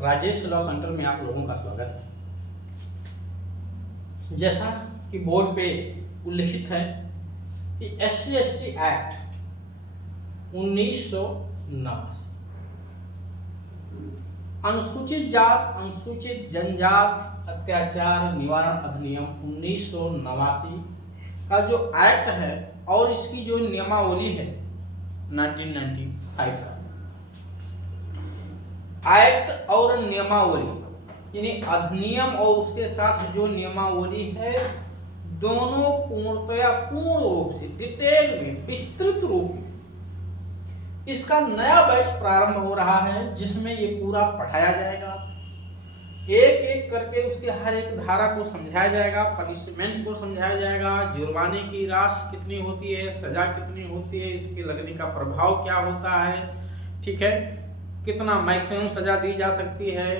Rajesh law centre में आप लोगों का स्वागत है। जैसा कि बोर्ड पे उल्लिखित है कि SC/ST एक्ट 1989, अनुसूचित जात अनुसूचित जनजात अत्याचार निवारण अधिनियम 1989 का जो एक्ट है और इसकी जो नियमावली है 1995 का एक्ट और नियमावली यानी अधिनियम और उसके साथ जो नियमावली है दोनों पूर्ण रूप से डिटेल में विस्तृत रूप में इसका नया बैच प्रारंभ हो रहा है, जिसमें ये पूरा पढ़ाया जाएगा, एक एक करके उसके हर एक धारा को समझाया जाएगा, पनिशमेंट को समझाया जाएगा, जुर्माने की राशि कितनी होती है, सजा कितनी होती है, इसके लगने का प्रभाव क्या होता है, ठीक है, कितना मैक्सिमम सजा दी जा सकती है,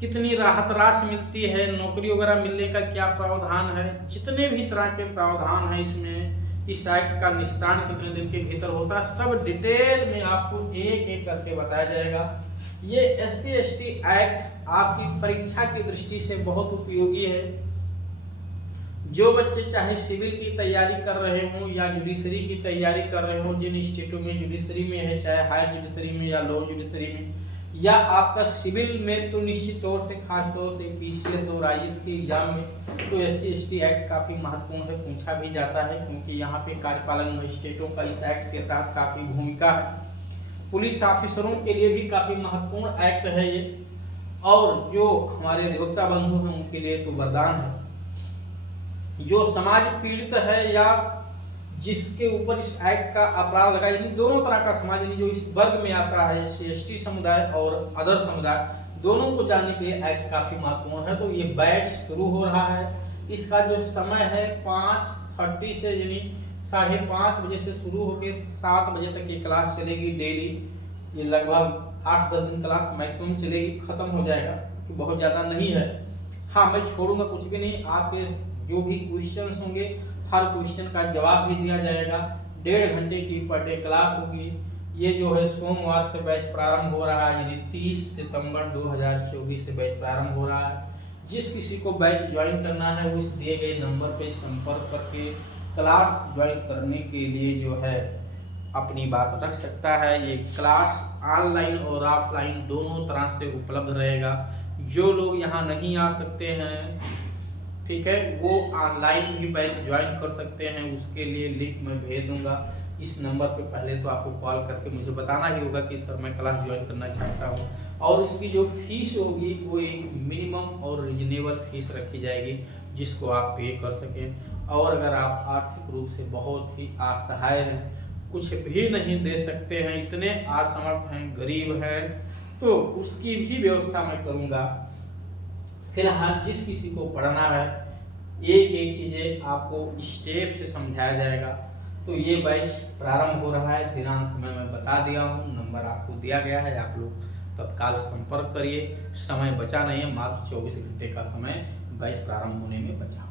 कितनी राहत राशि मिलती है, नौकरी वगैरह मिलने का क्या प्रावधान है, जितने भी तरह के प्रावधान है इसमें, इस एक्ट का निस्तारण कितने दिन के भीतर होता है, सब डिटेल में आपको एक एक करके बताया जाएगा। ये SC/ST एक्ट आपकी परीक्षा की दृष्टि से बहुत उपयोगी है। जो बच्चे चाहे सिविल की तैयारी कर रहे हों या जुडिशरी की तैयारी कर रहे हों, जिन स्टेटों में जुडिशरी में है, चाहे हायर जुडिशरी में या लो जुडिशरी में, या आपका सिविल में तो निश्चित तौर से खास तौर से PCS और IAS के एग्जाम में तो SC/ST एक्ट काफ़ी महत्वपूर्ण है, पूछा भी जाता है, क्योंकि यहाँ पे कार्यपालक मजिस्ट्रेटों का इस एक्ट के तहत काफ़ी भूमिका है। पुलिस ऑफिसरों के लिए भी काफ़ी महत्वपूर्ण एक्ट है ये, और जो हमारे अधिवक्ता बंधु हैं उनके लिए तो वरदान है। जो समाज पीड़ित है या जिसके ऊपर इस एक्ट का अपराध लगा, यानी दोनों तरह का समाज, यानी जो इस वर्ग में आता है SC/ST समुदाय और अदर समुदाय, दोनों को जानने के लिए एक्ट काफी महत्वपूर्ण है। तो ये बैच शुरू हो रहा है। इसका जो समय है 5:30 से यानी 5:30 बजे से शुरू होकर 7 बजे तक ये क्लास चलेगी डेली। ये लगभग 8-10 दिन क्लास मैक्सिमम चलेगी, खत्म हो जाएगा, तो बहुत ज़्यादा नहीं है। हाँ, मैं छोड़ूंगा कुछ भी नहीं, आपके जो भी क्वेश्चंस होंगे हर क्वेश्चन का जवाब भी दिया जाएगा। 1.5 घंटे की पर डे क्लास होगी। ये जो है सोमवार से बैच प्रारंभ हो रहा है, यानी 30 सितंबर 2024 से बैच प्रारंभ हो रहा है। जिस किसी को बैच ज्वाइन करना है वो इस दिए गए नंबर पे संपर्क करके क्लास ज्वाइन करने के लिए जो है अपनी बात रख सकता है। ये क्लास ऑनलाइन और ऑफलाइन दोनों तरह से उपलब्ध रहेगा। जो लोग यहाँ नहीं आ सकते हैं, ठीक है, वो ऑनलाइन भी बैच ज्वाइन कर सकते हैं। उसके लिए लिंक मैं भेज दूंगा इस नंबर पे। पहले तो आपको कॉल करके मुझे बताना ही होगा कि सर मैं क्लास ज्वाइन करना चाहता हूँ, और इसकी जो फीस होगी वो एक मिनिमम और रीजनेबल फीस रखी जाएगी जिसको आप पे कर सकें। और अगर आप आर्थिक रूप से बहुत ही असहाय हैं, कुछ भी नहीं दे सकते हैं, इतने असमर्थ हैं, गरीब हैं, तो उसकी भी व्यवस्था मैं करूँगा। फिलहाल जिस किसी को पढ़ना है एक एक चीज़ें आपको स्टेप से समझाया जाएगा। तो ये बैच प्रारंभ हो रहा है, दिनांक समय मैं बता दिया हूँ, नंबर आपको दिया गया है, आप लोग तत्काल संपर्क करिए। समय बचा नहीं है, मात्र 24 घंटे का समय बैच प्रारंभ होने में बचा।